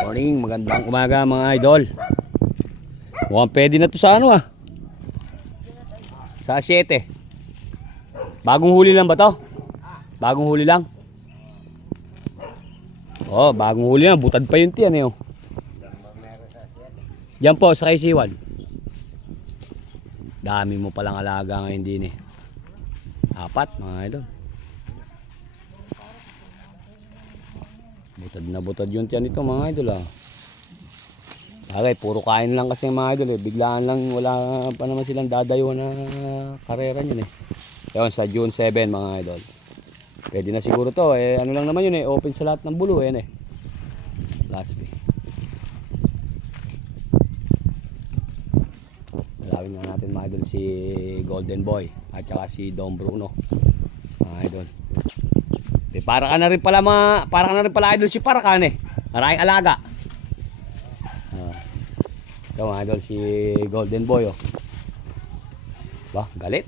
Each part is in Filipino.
Morning, magandang umaga mga idol. Mukhang pwede na to sa ano ah. Sa 7. Bagong huli lang ba to? Bagong huli lang. Oh, bagong huli lang. Butad pa yun tiyan eh. Oh. Diyan po, sa kay Siwan. Dami mo palang alaga ngayon din eh. Apat mga idol. Butad na butad yun tiyan ito mga idol ah. Bagay, puro kain lang kasi mga idol eh. Biglaan lang wala pa naman silang dadayo na karera yun eh. Yun, sa June 7 mga idol. Pwede na siguro to eh. Ano lang naman yun eh. Open sa lahat ng bulo eh. eh. Last week. Dalawin nga natin mga idol si Golden Boy at saka si Don Bruno. Mga idol. Eh, para ka na rin pala mga, para ka na rin pala idol si Parakan eh. Maraming alaga. Ah. Ito mga idol si Golden Boy oh. Ba, galit.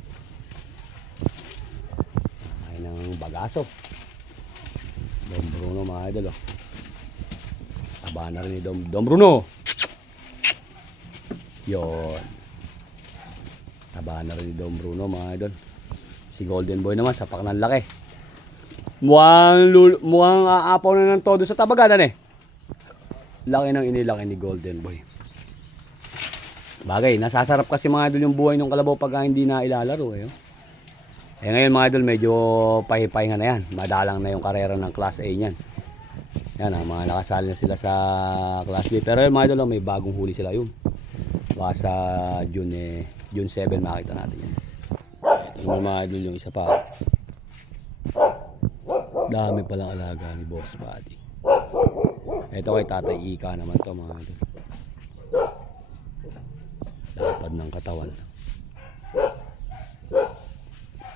Ay ng bagaso. Dom Bruno mga idol oh. Taba na rin ni Dom, Dom Bruno. Yon. Taba na rin ni Dom Bruno mga idol. Si Golden Boy naman sapak ng laki. Mukhang, lul- mukhang aapaw na ng todo sa tabaganan eh. Laki ng inilaki ni Golden Boy. Bagay, nasasarap kasi mga idol yung buhay ng kalabaw pag hindi na ilalaro eh. oh. Eh ngayon mga idol, medyo pahipahinga na yan. Madalang na yung karera ng Class A niyan. Yan ah, mga nakasali na sila sa Class B. Pero yun mga idol, oh, may bagong huli sila yun. Baka sa June, eh, June 7 makita natin yun. Ito mga idol yung isa pa. Dami palang alaga ni Boss Buddy. Ito kay Tatay Ika naman to mga idol. Lapad ng katawan.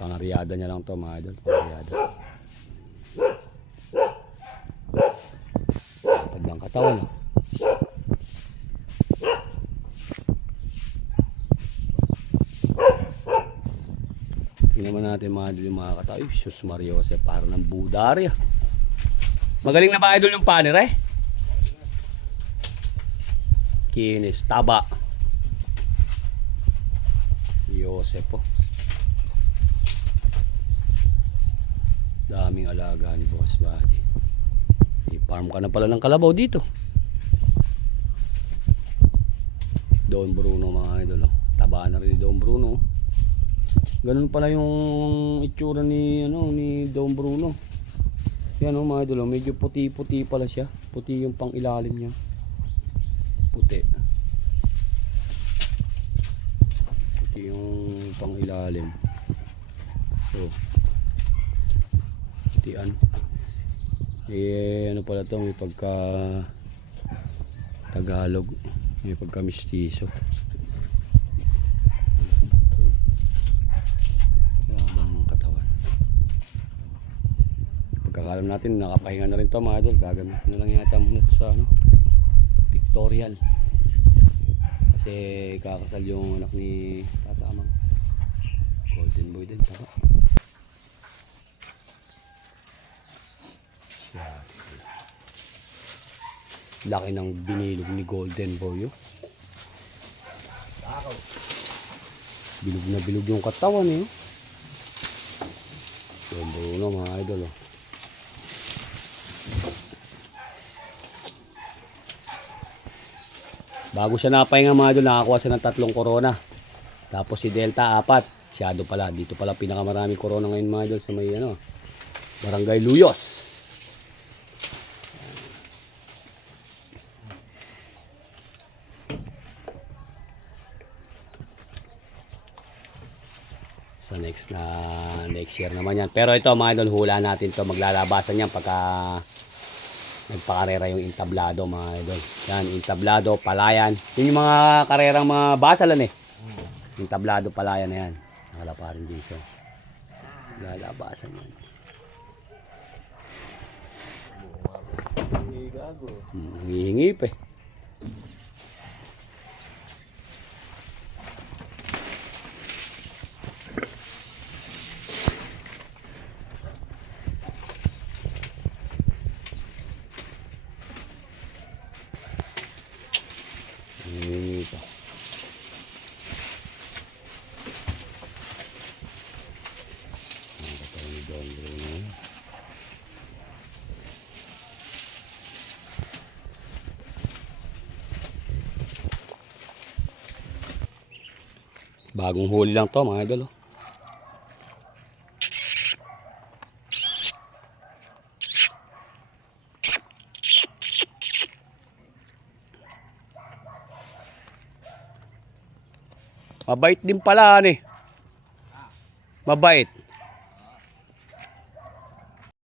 Pangariada niya lang to mga idol. Pangariada. Lapad ng katawan. oh. Tingnan natin mga idol yung mga katao. Ay, sus Mario kasi parang ng budarya. Magaling na ba idol yung paner eh? Kinis, taba. Yosef po. Daming alaga ni Boss Buddy. I-farm ka na pala ng kalabaw dito. Don Bruno mga idol. oh. Taba na rin ni Don Bruno. oh. Ganun pala yung itsura ni ano ni Don Bruno. Yan oh mga idol, oh, medyo puti-puti pala siya. Puti yung pang ilalim niya. Puti. Puti yung pang ilalim. Oh. Putian. Eh ano pala to, may pagka Tagalog, may pagka mistiso. Yabang ng katawan. Pagkakalam natin, nakapahinga na rin to mga idol. Gagamitin na lang yata muna to sa ano, pictorial. Kasi kakasal yung anak ni Tata Amang. Golden boy din, tama. Laki ng binilog ni Golden boy, oh. Bilog na bilog yung katawan, eh. oh. Yung Bruno mga idol oh. Bago siya napahinga mga idol, nakakuha siya ng tatlong corona. Tapos si Delta apat. Shadow pala. Dito pala pinakamaraming corona ngayon mga idol sa may ano, Barangay Luyos. sa next na next year naman yan. Pero ito mga idol, hula natin to maglalabasan yan pagka nagpakarera yung intablado mga idol. Yan, intablado, palayan. Yun yung mga karerang mga basalan eh. Intablado, palayan na yan. Nakala pa rin dito. Lalabasan yan. Hmm, Nangihingi pa eh. Yun. Bagong huli lang to mga idol. oh. Mabait din pala ni. Mabait.